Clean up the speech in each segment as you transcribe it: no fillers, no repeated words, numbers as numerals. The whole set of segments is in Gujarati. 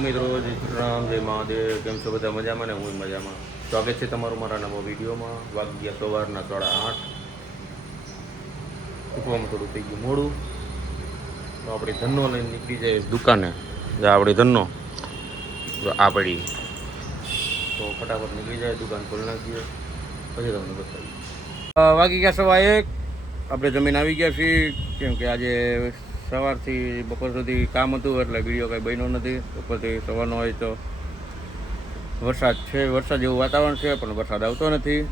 હાય મિત્રો, જય શ્રી રામ, જય મહાદેવ. કેમ છો બધા? મજામાં ને? હું મજામાં. સ્વાગત છે તમારું મારા નવા વિડીયોમાં. વાગ્યા સવારના 8:30. ઉઠવામાં થોડું થઈ ગયું મોડું, તો આપણી ધનનો લઈને નીકળી જાય દુકાને. આપણી ધનનો આ પડી, તો ફટાફટ નીકળી જાય, દુકાન ખોલી નાખીએ, પછી તમને બતાવીએ. વાગી ગયા 1:15. આપણે જમીન આવી ગયા છીએ, કેમ કે આજે સવારથી બપોર સુધી કામ હતું, એટલે વિડીયો કંઈ બન્યો નથી. બપોરથી સવારનો હોય તો વરસાદ છે, વરસાદ જેવું વાતાવરણ છે, પણ વરસાદ આવતો નથી.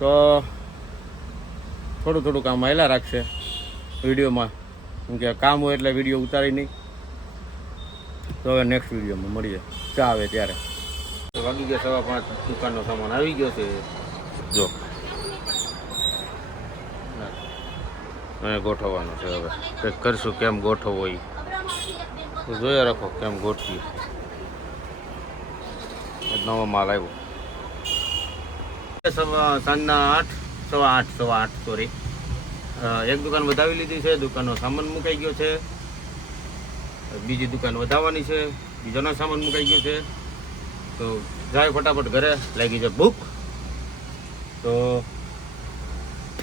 તો થોડું થોડું કામ હાલ્યા રાખશે વિડીયોમાં, કેમ કે કામ હોય એટલે વિડીયો ઉતારી નહીં. તો હવે નેક્સ્ટ વિડીયોમાં મળીએ, ચા આવે ત્યારે. વાગી ગયા 5:15. દુકાનનો સામાન આવી ગયો છે, જો અને ગોઠવવાનો છે. હવે કંઈક કરીશું, કેમ ગોઠવવો એ જોઈએ રાખો, કેમ ગોઠવીએ. નવો માલ આવ્યો સાંજના 8:15 સોરી. એક દુકાન વધાવી લીધી છે, દુકાનનો સામાન મુકાઈ ગયો છે. બીજી દુકાન વધારવાની છે, બીજાનો સામાન મુકાઈ ગયો છે. તો જાય ફટાફટ ઘરે, લાગી જાય ભૂખ. તો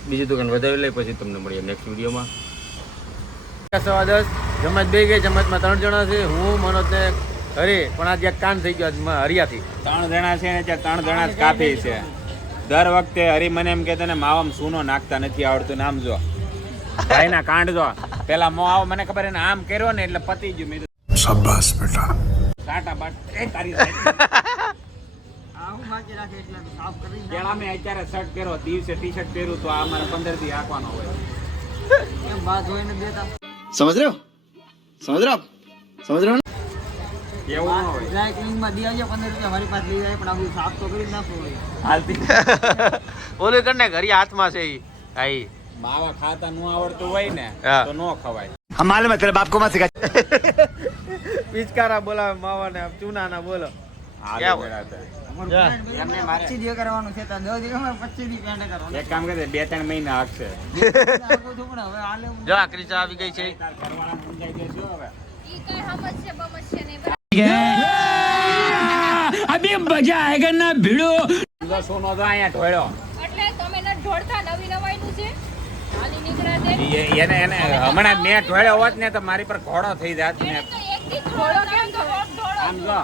બીજી દુકાન વધાવી લઈ, પછી તમને મળીએ નેક્સ્ટ વિડીયોમાં. 10:15 જમાત બે ગઈ. જમાતમાં 3 જણા છે, હું, મનોજ ને હરી. પણ આજે કાન થઈ ગયો હરિયાથી. 3 જણા છે ને, ત્યાં 3 જણા જ કાફી છે. દર વખતે હરી મને એમ કહેતા ને માવામાં સૂનો નાખતા નથી આવડતું. નામ જો ભાઈ ના કાંડ જો, પેલા મો આવો મને ખબર એને આમ કર્યો ને એટલે પતી ગયું. મેં શાબાશ બેટા, ટાટા બાટ એ તારી આવું માકે રાખે એટલે સાફ કરી પેલા મેં અત્યારે શર્ટ પહેરો, દિવસે ટી-શર્ટ પહેરું તો આ મારે 15 દી રાખવાનો હોય. કેમ બાદ હોય ને દેતા, समझ रहे हो समझ रहे हो એવું ન હોય. ડ્રાય ક્લીનિંગ માં દી આવજો 15 રૂપિયા મારી પાસે લઈ જાય, પણ આ બધું સાફ તો કરી નાખવું હોય. હાલતી ઓલું કર ને, ઘરી હાથમાં છે ઈ. આઈ માવા ખાતા ન આવડતું હોય ને તો ન ખવાય. हम मालूम है तेरे बाप को मत सिखा. પિચકારા બોલાવે માવાને, ચૂના ના બોલો. એમને મારે 25 દી કરવાનું છે, તો 10 દી અમારે 25 દી પેન્ટ કરવાનું. એક કામ કરે 2-3 મહિના આગશે. આખું તો પણ હવે હાલે જો આ ક્રીચા આવી ગઈ છે. તાર ઘરવાળા સમજાઈ દેજો હવે. ઈ કઈ સમજશે બમજશે નહીં. अभी मजा आएगा ना भिड़ो. સોનો તો અહીંયા ઢોળ્યો. એટલે તમે ન ઢોળતા, નવી નવાઈનું છે. હાલી નીકળ્યા તે. એને હમણાં મેં ઢોળ્યો હોત ને તો મારી પર ઘોડો થઈ જાત ને. એને તો એકથી ઢોળો કેમ તો રોજ ઢોળો. આમ જો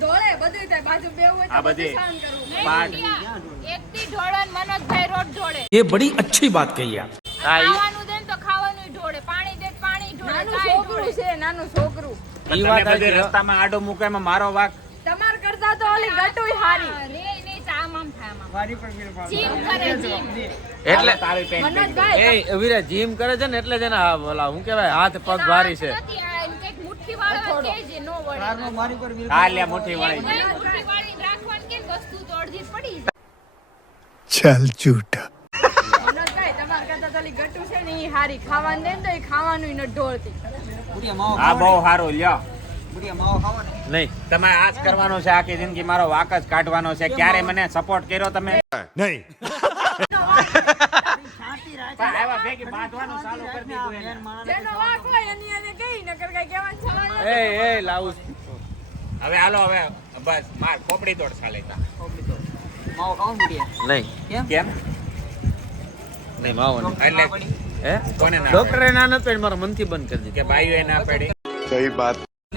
ઢોળે બધું થાય, બાજુ બે હોય આ તો બધી બધું સહન કરવું. પાટ. એકથી ઢોળે ને મનોજભાઈ રોજ ઢોળે. ये बड़ी अच्छी બાત કહી आप. ખાવાનું દે ને તો ખાવાનું ઢોળે, પાણી દે તો પાણી ઢોળે. નાનું છોકરું છે, નાનું છોકરું. પણ તમે બધી રસ્તામાં આડો મૂકે એમાં મારો વાક. તમાર કરતા તો ઓલી ગટુય હારી. રે નહીં તો આમ થાય આમ. મારી પર ફેર પાડો. જીમ કરે જીમ. એટલે તારી પેન્ટ મનોજભાઈ એ વીરે જીમ કરે છે ને, એટલે જ એને ઓલા હું કહેવાય હાથ પગ ભારી છે. નથી, આ એમ કંઈક મુઠ્ઠી વાળવા કે જે નો વળે. કારમાં મારી પર ફેર હા લે મુઠ્ઠી વાળી. મુઠ્ઠી વાળીને રાખવાની કે વસ્તુ તો અડધી જ પડી જાય. चल झूठा. મનોજભાઈ તમાર કરતા તો ઓલી ગટુ છે ને ઈ હારી. ખાવાનું દે ને તો ઈ ખાવાનું ય ન ઢોળતી. બુડિયા માવો હા બહુ સારું લ્યો. બુડિયા માવો ખાવાનો. નહીં તમે આ જ કરવાનું છે, આખી જિંદગી મારો વાક જ કાઢવાનો છે. ક્યારે મને સપોર્ટ કર્યો તમે? नहीं. છાતી રાખ. પણ આવા ભેગી બાંધવાનું ચાલુ કરી દીધું એને. જેનો વાક હોય એની એને કઈ નકર કઈ કહેવાનું છવાય એ લાવું. હવે હાલો હવે બસ માર ખોપડી તોડ ચાલે. માવો ખાવાનું બુડિયા. નહીં કેમ? નહીં માવો નહીં. એટલે હે કોને ના ડોક્ટરે ના નથી પાડી, મારા મનથી બંધ કરી દીધી. કે ભાઈઓ ના પડી सही बात.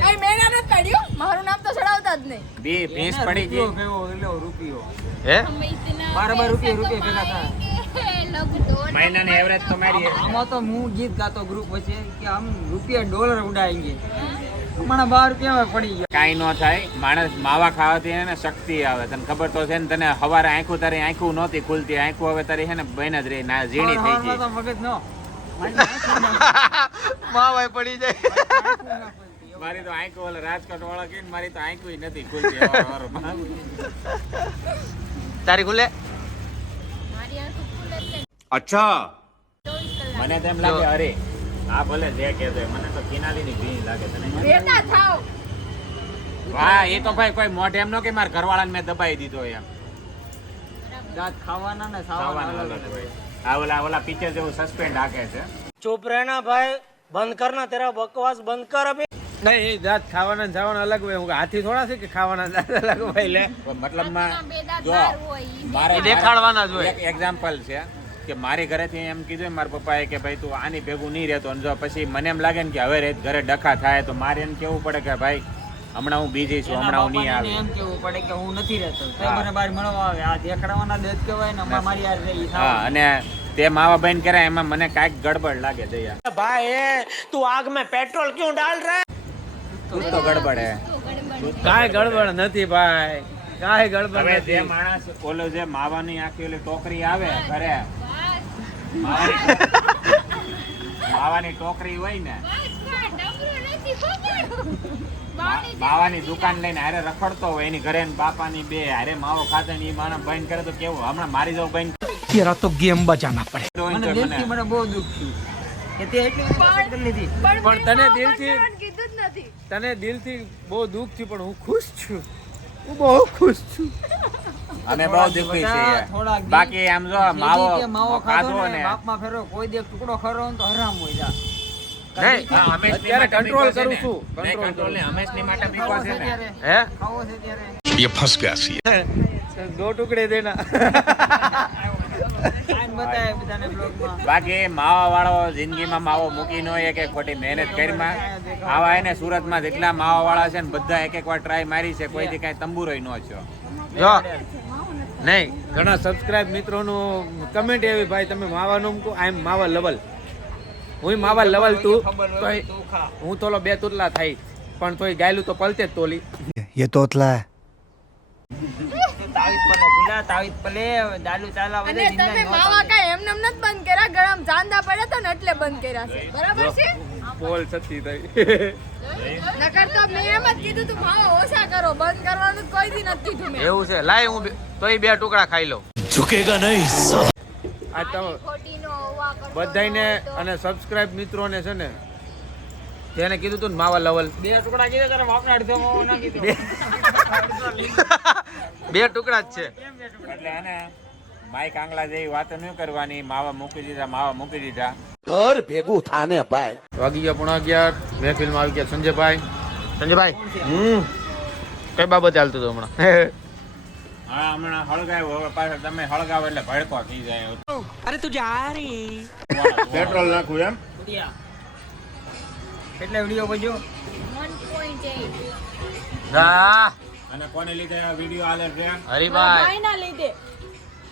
એ મેના નથી પાડ્યું, મારું નામ તો ચડાવતા જ નહીં. બી ભેંસ પડી ગઈ. રૂપિયો હે 12 રૂપિયા ભેગા થાય. મહિનાની એવરેજ તો મારી આમાં તો હું ગીત ગાતો ગ્રુપ વચ્ચે કે આમ રૂપિયા ડોલર ઉડાएंगे. હમણાં 12 રૂપિયામાં પડી ગયા. કાંઈ ન થાય. માણસ માવા ખાવાથી એને શક્તિ આવે. તને ખબર તો છે ને, તને હવારે આંખું તારી આંખું નહોતી ખુલતી, આંખું હવે તારી છે ને બહેન જ રહી ના ઝીણી થઈ ગઈ. તો મગજ નો માવાય પડી જાય. મારી તો આંખું ઓલા રાજકોટ વાળા કે મારી તો આંખું નથી ખુલતી હવારમાં. તારી ખુલે મારી આંખો ખુલે જ નહીં. अच्छा. 24 કલાક. મને તેમ લાગે અરે આ ભલે જે કહેતો મને તો કિનાલી ની ભીણ લાગે. તને બેટા થાવ. વાહ એ તો ભાઈ કોઈ મોઢે એમ નો કે મારા ઘરવાળાને મેં દબાઈ દીધો એમ. દાંત ખાવાના ને ખાવાના ખાવાના અલગ હોય. આ ઓલા પિક્ચર જેવું સસ્પેન્ડ હાકે છે. चुप रहना भाई, बंद करना, तेरा बकवास बंद कर अभी. નહીં એ દાંત ખાવાના ને જવાના અલગ હોય. હું હાથી થોડા છે કે ખાવાના દાંત અલગ હોય લે. મતલબમાં બે દાંત જો બહાર હોય ઈ. મારે એ દેખાડવાના જ હોય. એક એક્ઝામ્પલ છે કે મારી ઘરેથી એમ કીધું મારા પપ્પાએ કે ભાઈ તું આની ભેગું નહીં રહેતો, અને જો પછી મને એમ લાગે ને કે હવે ઘરે ડખા થાય તો મારે એમ કેવું પડે કે ભાઈ હમણાં હું બીજી છું, હમણાં હું નહીં એના આવી. બાપાને એમ કેવું પડે કે હું નથી રહેતો તો હા. મને બહાર મળવા આવે. આ દેખાડવાના દત કહેવાય ને હમણાં મારી યાર રહી હા, અને તે માવા બહેન કરે એમાં મને કાંઈક ગડબડ લાગે દયા. તું આગ મેં પેટ્રોલ ક્यों डाल रहा તું તો ગડબડ હે. કાંઈ ગડબડ નથી ભાઈ, કાંઈ ગડબડ હવે જે નથી. માણસ ઓલો જે માવાની આખી ઓલી ટોકરી આવે ઘરે, બસ, માવાની ટોકરી હોય ને, બસ, બસ, ડમરું નથી પકડવું. બાવળી માવાની દુકાન લઈને હારે રખડતો હોય એની ઘરે ને બાપાની બે હારે માવો ખાતે ને ઈ માણસ બંધ કરે તો કેવું હમણાં મારી જવું બંધ तेरा तो गेम बजाना पड़ेगा. મને દિલથી મને બહુ દુઃખ થયું કે તે એટલી બધી પસંદ કરી લીધી. પણ પણ તને મેં દિલથી- માવા કીધું જ નથી. તને દિલથી બહુ દુઃખ થયું પણ હું ખુશ છું, હું બહુ ખુશ છું. અમે બહુ દુઃખી છીએ. થોડાક દી બાકી આમ જો સીધી કે માવો ખાધો ખાધો ને ને બાપમાં ફેરો કોઈ દે ટુકડો ખરો ને તો હરામ હોય જા. નહીં, હા, હમેશની અત્યારે માટે કંટ્રોલ પીકો છે કરું ને. છું, નહીં, કંટ્રોલ કંટ્રોલ કરું. નહીં, હમેશની માટે પીકો ખાવો છે છે ને. ત્યારે હે ખાવો છે ત્યારે ये फंस गया सी. દો ટુકડે દેના. આઈને બતાવે બધાને બ્લોગમાં. બાકી માવા વાળો જિંદગીમાં માવો મૂકી ન હોય કે ખોટી મહેનત કરીમાં આવા એને સુરતમાં જેટલા માવા વાળા છે ને બધા એક વાર ટ્રાય મારી છે, કોઈથી કાંઈ તંબુરોય ન છો. જો નહીં, ઘણા સબસ્ક્રાઇબ મિત્રોનું કમેન્ટ એવી ભાઈ તમે માવાનું મૂકો, આઈ એમ માવા લેવલ. હું માવા લેવલ તું તોય હું તોલો બે તુટલા થાય પણ તોય ગાયલું તો પલતે જ તોલી. ये तोतला है. તાવીજ પલે ભૂલા તાવીજ પલે દાલુ ચાલા અને બધે તમે જિંદા માવા કાંઈ એમને એમ નથી બંધ કર્યા, ગરમ ચાંદા પડ્યા હતા ને એટલે બંધ કર્યા છે. બરાબર છે? પોલ સતી થઈ. નકર તો મેં એમ જ કીધું તું માવા ઓછા કરો, બંધ કરવાનું કોઈ દી નથી કીધું મેં. એવું છે, લાય હું તોય બે ટુકડા ખાઈ લઉં. झुकेगा नहीं. આ તો ખોટીનો હોવા કરતો બધાયને હોય તો. અને સબસ્ક્રાઇબ મિત્રોને છે ને જેને કીધું તું ને માવા લેવલ બે ટુકડા કીધા તારે બાપને અડધો માવો ના કીધો. બે ટુકડા જ છે. એટલે એને માઈક આંગળા જેવી વાતો ન કરવાની. માવા મૂકી દીધા, માવા મૂકી દીધા. घर भेगू थाने पाए. વાગી ગયા 11:30, મહેફિલમાં આવી ગયા સંજયભાઈ. સંજયભાઈ કઈ બાબતે હાલતું હતું હમણાં? હા, હમણાં હળગાવ્યો, હવે પાછળ તમે હળગાવો એટલે ભડકો થઈ જાય. अरे तू जा रही. પેટ્રોલ નાખું એમ. એટલે વિડીયો બજો 1.8 હા અને કોને લીધે આ વિડીયો આલે છે? હરીભાઈ ભાઈના લીધે.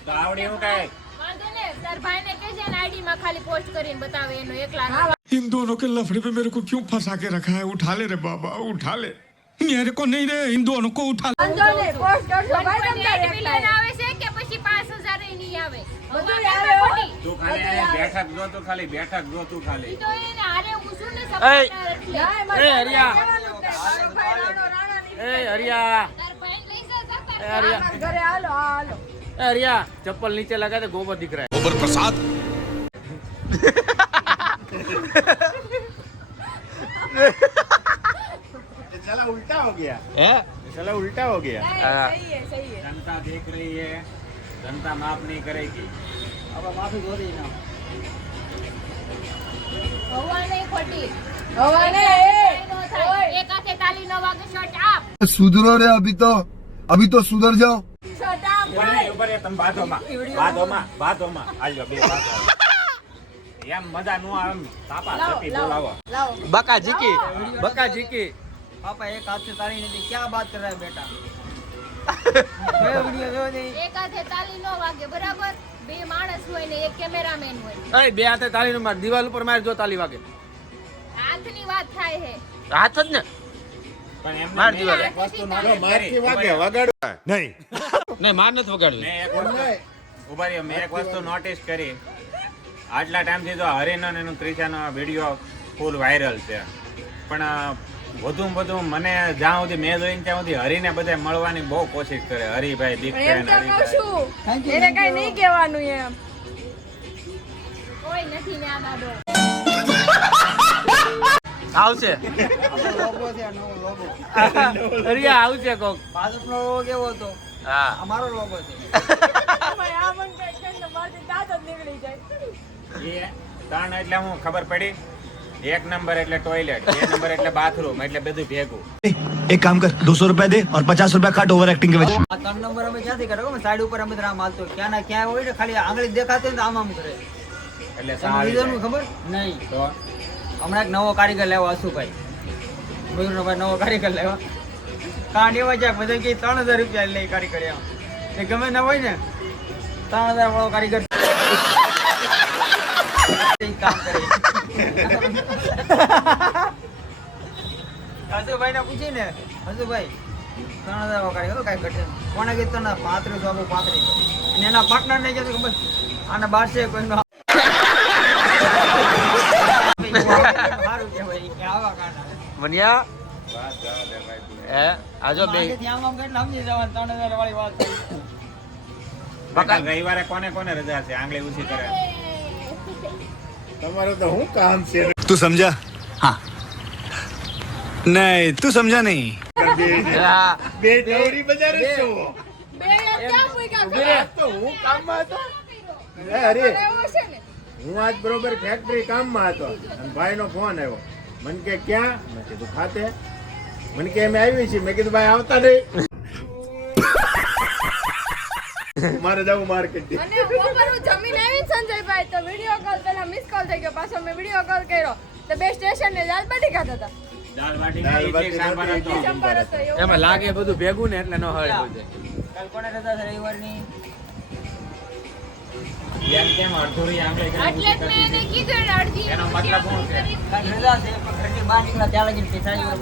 તો આવડે એવું કઈ વાંધો ને, તાર ભાઈને કહેજે ને ID માં ખાલી પોસ્ટ કરીને બતાવે એનો એકલાનો. इन दोनों के लफड़े पे मेरे को क्यों फंसा के रखा है. उठा ले रे बाबा, उठा ले. मेरे को नहीं रे, इन दोनों को उठा ले. વાંધો નહીં, પોસ્ટ કરજો ભાઈ, તમ તારે એકલા આવે છે કે પછી 5000 એ નહીં આવે. બધું આવે હો. તું ખાલી બેઠક જો, તું ખાલી બેઠક જો, તું ખાલી ઈ તો એને હારે ઊંચું ને એય, સપોર્ટર એટલે. એ હરિયા. તારો ભાઈ રાણો રાણા ની એ હરિયા, તાર ભાઈને લઈ જા જતા. એ હરિયા. અમારા ઘરે હાલો, હા, હાલો. એ હરિયા ચપ્પલ નીચે લगा दे, गोबर दिख रहा है. गोबर प्रसाद. चला उल्टा हो गया, है चला उल्टा हो गया. हाँ. સહી હે, સહી હે. जनता देख रही है, जनता माफ नहीं करेगी. આપણે માફી ગોરી ના હવા નહીં ખોટી. હવા નહીં. એક હાથે તાલી ન વાગે, શર્ટ આપ. सुधरो रे अभी तो सुधर जाओ. શર્ટ આપ ઉપર ભાઈ. ઉપર તમે બાધોમાં આલ્યો બે બાધો. એમ મજા નો આવે, એમ તાપા લાવો, તપી લાવો, બોલાવો. લાવો. बका जीकी, बका जीकी. પાપા એક હાથ से તાળી નથી ક્યાં બાત કર રહા है बेटा. બે વિડીયો જોવો ને એક હાથે તાલી ન વાગે, બરાબર? બે માણસ હોય ને એક કેમેરામેન હોય. એ બે હાથે તાળી નો માર, દિવાલ ઉપર માર જો તાળી વાગે. હાથની વાત થાય છે. હાથ જ ને. પણ એમને માર મેં દીવાલે. એક વસ્તુ નોટિસ કરી. નહીં માર નથી વગાડ્યું. મેં એક વસ્તુ ઉભા રહ્યો, મેં એક વસ્તુ નોટિસ કરી. આટલા ટાઈમથી તો હરિનો ને એનું ત્રિશાનો વિડીયો ફૂલ વાયરલ છે, પણ વધુમાં વધુ મને જ્યાં સુધી મેં જોઈને ત્યાં સુધી હરીને બધા મળવાની બહુ કોશિશ કરે. હરીભાઈ બિગ એમ ફેન, તો કહું હરીભાઈ. છું, Thank you, એને thank કઈ you. નહીં કહેવાનું એમ. કોઈ નથી ને આ દાડો. આવશે આપણો લોગો છે આ નવો લોગો. હરિયા આવશે કોક. ભાજપનો લોગો કેવો હતો હા અમારો લોગો છે. ભાઈ, આ મને કઈ કઈ ને મારથી દાંત જ નીકળી જાય. એ તાણ એટલે હું ખબર પડી 1 નંબર એટલે ટોયલેટ, 2 નંબર એટલે બાથરૂમ, એટલે બધું ભેગું. एक काम कर 200 रुपया दे और 50 रुपया काट ओवर एक्टिंग के वजह આ 3 નંબર અમે ક્યાંથી કરે ખબર? સાઈડ ઉપર અમે આમ હાલતો હોય. ક્યાં ના ક્યાં હોય ને ખાલી આંગળી દેખાતી હોય ને તો આમ કરે. એટલે તમે સારી લીધો નું ખબર? નહીં. તો હમણાં એક નવો કારીગર લાવ્યો હસુભાઈ. મયુરભાઈ નવો કારીગર લાવ્યો. કાંડ એવા છે બધા કે 3000 રૂપિયા લે કારીગર એમ. એ ગમે ના હોય ને 3000 વાળો કારીગર કામ કરે. હસુભાઈ ને પૂછી ને, હસુભાઈ 3000 વાળો કારીગર કઈ ઘટે કોને કીધું ને 35 વાળો 35 અને એના પાર્ટનર ને કીધું ખબર આને 12 કોઈનો સારું કહેવાય કે આવા કાંડા મનિયા વાત જવા દે ભાઈ તું. એ આજો બે આમ આમ કરીને સમજી જવાનું 3000 વાળી વાત થઈ. બકા રવિવારે કોને કોને રજા છે? આંગળી ઊંચી કરે. તમારું તો શું કામ છે? तू समझा हाँ नहीं तू समझा नहीं હા, બે દોરી બજારે છો. બે ક્યાં મૂક્યા તો હું કામમાં હતો. અરે એવો છે ને હું આજ બરોબર ફેક્ટરી કામમાં હતો અને ભાઈનો ફોન આવ્યો. મને કે ક્યાં? મેં કીધું ખાતે. મને કે અમે આવી છીએ. મેં કીધું ભાઈ આવતા નહીં. મારે જવું માર્કેટ. અને બપોર હું જમીને આવી ને સંજયભાઈ તો વિડિયો કોલ પેલા મિસ કોલ થઈ ગયો, પાછો મેં વિડિયો કોલ કર્યો તો બે સ્ટેશન ને દાલ બાટી ખાતા હતા. દાળ બાટી ખાઈ, ઇડલી સાંભાર હતો. સંભાર હતો એવું. એમાં લાગે બધું ભેગું ને એટલે ન હળે હોય છે. કાલ કોને રજા છે રવિવારની? એમ કેમ અડધુરી આંગળી કરીને એટલે જ મેં એને કીધું ને અડધી એનો મતલબ શું છે? કાલ રજા છે પણ ઘરની બહાર નીકળ્યા ત્યાં લગીને પૈસા જેવા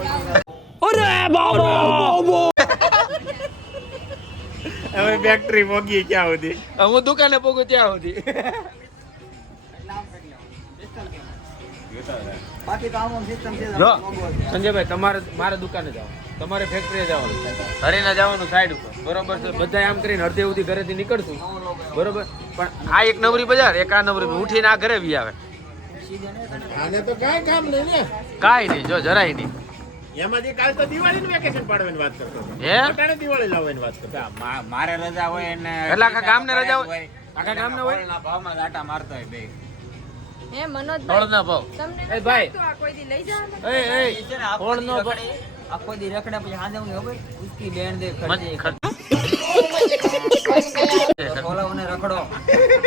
હવે ફેક્ટરી મોગી ક્યાં સુધી? હું દુકાને પોગું ત્યાં સુધી. બાકી તો આમ સિસ્ટમ છે જો સંજયભાઈ તમારે મારે દુકાને જાવ, તમારે ફેક્ટરીએ જવાનું, હરીને જવાનું સાઈડ ઉપર, બરોબર છે? બધા આમ કરીને અડધે સુધી ઘરેથી નીકળશું, બરોબર? પણ આ એક નવરી બજાર, એક આ નવરી બજાર. ઉઠીને આ ઘરે બી આવે, આને તો કાંઈ કામ નહીં ને. કાંઈ નહીં, જો જરાય નહીં. એમાંથી કાલ તો દિવાળીનું વેકેશન પાડવાની વાત કરતો હતો. હે? અટાણે દિવાળી લાવવાની વાત કરતો. મારે રજા હોય ને એટલે આખા ગામને રજા હોય? આખા ગામને હોય? ના ભાવમાં ગાટા મારતો હોય બે. હે મનોજભાઈ ફળના ભાવ. તમને એ ભાઈ. તો આ કોઈ દી લઈ જવાના? એ છે ને આખો ફળનો દી ભાવ. રખડે, આખો દી રખડે પછી હાંજે હું ખબર ઉસકી બેન દે ખર્ચે બોલાવને રખડો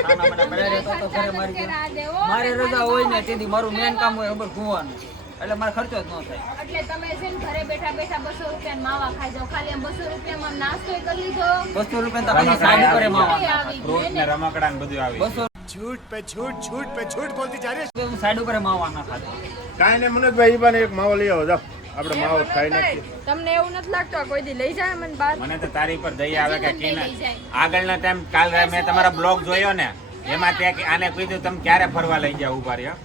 આના મને પડે રહેતો તો ઘરે મારી કે જેમ. ના દેવો મારે રજા હોય ને તેથી મારું મેન કામ હોય ખબર કુવાનું એટલે મારે ખર્ચો જ ન થાય. એટલે તમે છે ને ઘરે બેઠા બેઠા 200 રૂપિયા માવા ખાઈ જાઓ, ખાલી આમ 200 રૂપિયામાં નાસ્તો કરી લીધો. 200 રૂપિયા તો ખાલી સાઈડ કરે માવા આવી ફ્રૂટ ને રમકડા ને બધું આવી. 200 छूट पे छूट बोलती जा रही રૂપિયા હું સાઈડ ઉપર માવા ના ખાતો. કાંઈ ને મનોજભાઈ ઈ બાને એક માવો લઈ આવો જાઓ. આપણે માવો ખાઈ નાખીએ. તમને એવું નથી લાગતું આ કોઈ દી લઈ જાય મને બહાર? મને તો તારી પર દયા આવે કે હજી મને કેને લઈ જાય. આગળના ટાઈમ કાલ મેં તમારા બ્લોગ જોયો ને એમાં તે આને કીધું તમે ક્યારે ફરવા લઈ જાવ ઉભા રહ્યો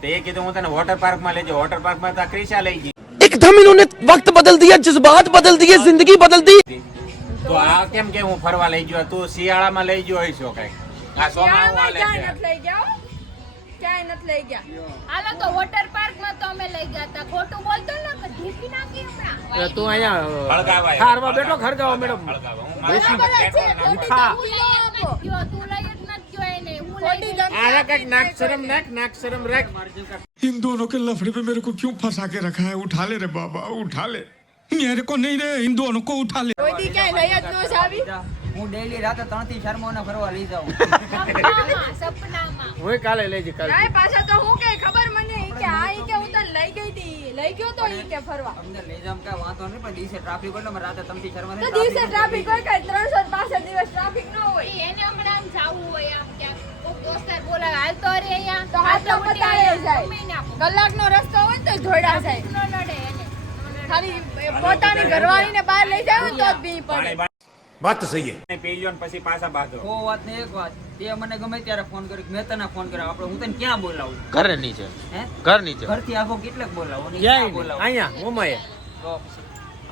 તો એ કીધું હું તને વોટર પાર્કમાં લઈ જાઉં. વોટર પાર્કમાં તો આ ક્રિશા લઈ ગઈ. एकदम इन्होंने वक्त बदल दिया जज्बात बदल दिए जिंदगी बदल दी તો આ કેમ કે હું ફરવા લઈ ગયો? તું શિયાળામાં લઈ ગયો હશો કઈક. આ સોમાં હું ક્યાંય હાલે નથી લઈ ગયા હો. ક્યાંય નથી લઈ ગયા. હાલો તો વોટર પાર્કમાં તો અમે લઈ ગયા હતા. ખોટું બોલતો ને કે ઢીકી નાખી હમણાં. તું અહીંયા હળગાવાય. ખારવા બેઠો, ખરગાવો મેડમ. હળગાવા. હું બરાબર જ છે. મારી ખોટી હા. તો હું લઈ જ નથી ગયો. તું લઈ જ નથી ગયો એને. હું લઈ ગઈ. આ કઈક નાક શરમ રાખ. इन दोनों के लफड़े पे मेरे को क्यों फंसा के रखा है? उठा ले रे बाबा, उठा ले. मेरे को नहीं रे, इन दोनों को उठा ले. કોઈ દી ક્યાંય લઈ જ ન જાવી. હું ડેઈલી રાતે 3 થી 4 માં ફરવા લઈ જાઉં. સપનામાં. હું કાલે લઈ જઈ, કાલે. જાય પાછા તો હું કે ખબર મને ઈ કે આ ઈ કે હું તને લઈ ગઈ હતી. લઈ ગયો તો ઈ કે ફરવા. અમને લઈ જામ કઈ વાંધો નહીં પણ દિવસે ટ્રાફિક હોય એટલે રાતે 3 થી 4 માં તો દિવસે ટ્રાફિક હોય કઈ 365 દિવસ ટ્રાફિક ન હોય. એને હમણાં આમ જાવું હોય આમ ક્યાંક કોક દોસ્તાર બોલાવે હાલ તો અરે અહીંયા તો હાથ તો પતાળે જાય. કલાકનો રસ્તો હોય ને તો જોડા જાય. ન નડે એને ખાલી પોતાની ઘરવાળીને બહાર લઈ જાય ને તો જ બી પડે. बात तो सही है પી લ્યો ને પછી પાછા બાંધો. કો વાત ને એક વાત તે મને ગમે ત્યારે ફોન કરી મેં તને ફોન કર્યો આપણે હું તને ક્યાં બોલાવું ઘરે નીચે, હે ઘર નીચે. ઘરથી આખો કેટલાક બોલાવું અને ક્યાંય ક્યાં નહીં. બોલાવું અહીંયા ઉમાએ તો પછી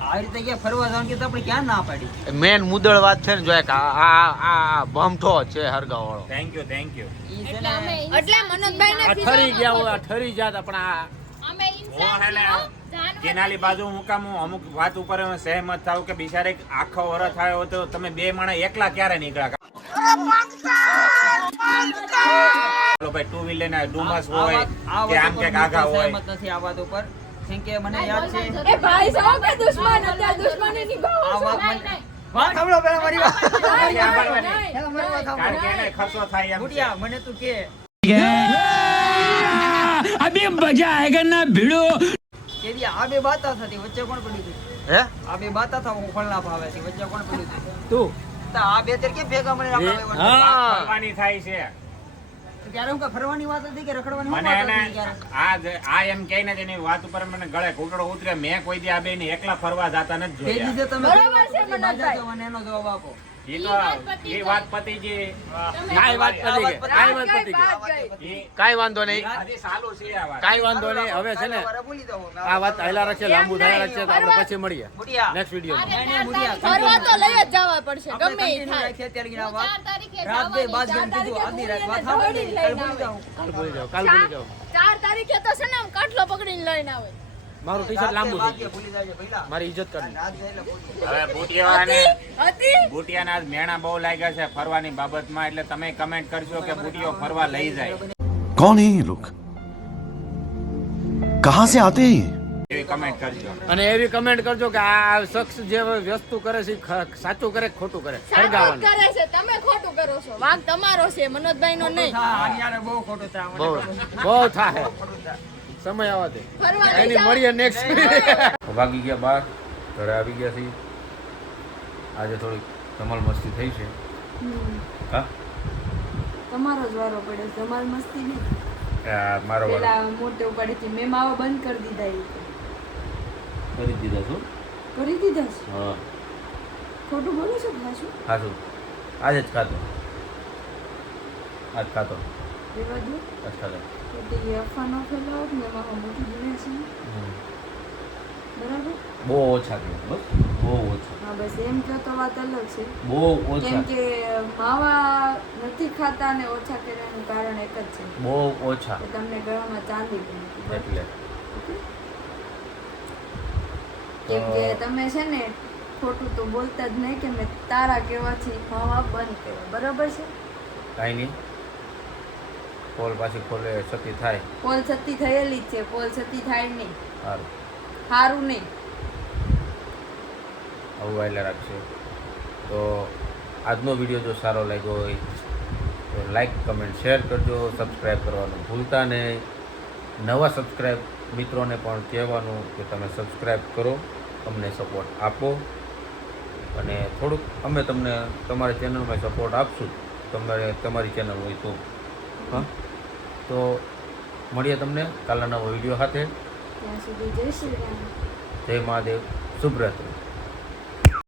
આ રીતે ક્યાં ફરવા જવાનું કે તો આપણે ક્યાં ના પાડી મેન મુદ્દળ વાત છે ને, જો એક આ બમઠો છે હરગાવ વાળો. થેન્ક યુ ઈ છે એટલે ને અમે એટલે મનોજભાઈને આ ઠરી ગયા હોય, આ ઠરી જાત આપણા. અમે હું ઇન્સાન હેલે જાનવર કેનાલી બાજુ હું કામ હું અમુક વાત ઉપર હું સહેમત થાવ કે બિચારે આખો વરસ થયો તો તમે બે માણસ એકલા ક્યારે નીકળ્યા? ચાલો ભાઈ ટુ વ્હીલર ના ડુમસ હોય કે આમ કે આઘા હોય સહેમત નથી આ વાત ઉપર કેમ કે મને યાદ છે એ ભાઈ સાહેબ કે દુશ્મન અત્યારે દુશ્મની નિભાવો આ છો. વાત નહીં, મને- નહીં. વાત સાંભળો પહેલા મારી વાત નહીં, નહીં, પહેલા મારી વાત કારણ સાંભળો. કે એને ખર્ચો થાય એમ છે. બુટિયા મને તું કે अभी मजा आएगा ना भिड़ो કેદી આ બે બાતા થતી વચ્ચે કોણ પડ્યું હતું હે આ બે બાતા થા હું ખોલના ભાવે છે વચ્ચે કોણ પડ્યું હતું તું તો આ બે તેર કે ભેગા મને આપણે હા. ફરવાની થાય છે ત્યારે હું કે ફરવાની વાત હતી કે રખડવાની મને વાત એને હતી ક્યારે આ એમ કહે ને તેની વાત ઉપર મને ગળે ઘૂંટડો ઉતરે મેં કોઈ દી આ બે એકલા ફરવા જાતા નથી બે જોયા દિવસે તમે બરોબર છે, બાજા મનોજભાઈ. છો અને એનો જવાબ આપો એ તો એ વાત પતી ગઈ કાંઈ વાત પતી ગઈ કાંઈ વાત પતી ગઈ કાંઈ વાંધો નહીં હજી ચાલુ છે આ વાત કાંઈ વાંધો નહીં હવે છે ને વારે બોલી દઉં આ વાત હાલા રાખશે લાંબુ થયા રાખશે તો આપણે પછી મળીએ બુટિયા નેક્સ્ટ વિડીયોમાં અરે, નહીં, મુડિયા, ફરવા તો લઈ જ જવા પડશે આપણે ગમે ઈ continue થાય. રાખીએ અત્યારે ની આ વાત 4 તારીખે રાત બે બાદ જવાની, જેમ 4 કીધું આધી રાત વાત તારીખે સાંભળી દોડીને કાલ લઈને ભૂલી આવે. જાઉં કાલ ભૂલી જાઓ 4 તારીખે તો છે ને આમ કાટલો પકડીને લઈને આવે. મારું ટી શર્ટ લાંબુ થઈ ગયું ભૂલી જાય ભઈલા મારી ઇજ્જત કરવી રાત જાય એટલે ભૂલી હવે બુટિયાને હતી બુટિયાના આજ મેણા બહુ લાગ્યા છે ફરવાની બાબતમાં એટલે તમે કમેન્ટ કરજો કે બુટિયો ફરવા લઈ જાય कौन है ये लोग कहां से आते हैं ये એવી કમેન્ટ કરજો અને એવી કમેન્ટ કરજો કે આ શખ્સ જે વસ્તુ કરે છે ઈ સાચું કરે કે ખોટું કરે સાચું જ ફરગાવાનું કરે છે તમે ખોટું કરો છો વાંક તમારો છે મનોજભાઈ નો નહીં હા આની યાર બહુ ખોટું થાય મને બહુ ખબર. બહુ થાય ખોટું થાય સમય આવવા દે ફરવા લઈ એની જાઓ. મળીએ નેક્સ્ટ વાગી ગયા 12 ઘરે આવી ગયા છીએ આજે થોડીક ધમાલ મસ્તી થઈ છે હા તમારો જ વારો પડે ધમાલ મસ્તી નહીં આ મારો વારો પેલા મોટે ઉપાડે છે મેં માવા બંધ કરી દીધા એ કરી દીધા છું કરી દીધા છે હા ખોટું બોલો છો ભાષું ખાધું આજે જ ખાધું આજ ખાતો રેવા દો આજ ખાધો ખોટી અફવા ન ફેલાવો ને માવા મોટું જીવે છે બરાબર બહુ ઓછા કે બસ બહુ ઓછા હા બસ એમ કહો તો વાત અલગ છે બહુ કેમ ઓછા કે માવા નથી ખાતા અને ઓછા કરવાનું કારણ એક જ છે બહુ ઓછા કે તમને ગળામાં ચાંદી પડી એટલે કેમ કે તમે છે ને ખોટું તો બોલતા જ નહીં કે મેં તારા કહેવાથી માવા બંધ કર્યા બરાબર છે કાંઈ નહીં પોલ પાછી ખોલે સતી થાય પોલ છતી થયેલી જ છે પોલ છતી થાય નહીં સારું સારું નહીં આવું વાયલા રાખશે તો આજનો વિડીયો જો સારો લાગ્યો હોય તો લાઈક કમેન્ટ શેર કરજો સબસ્ક્રાઈબ કરવાનું ભૂલતા નહીં નવા સબસ્ક્રાઈબ મિત્રોને પણ કહેવાનું કે તમે સબસ્ક્રાઈબ કરો અમને સપોર્ટ આપો અને થોડુંક અમે તમને તમારી ચેનલમાં સપોર્ટ આપશું તમારી ચેનલ હોય તો હા તો મળીએ તમને કાલના નવો વિડીયો સાથે ત્યાં સુધી જય શ્રી રામ જય મહાદેવ શુભરાત્રિ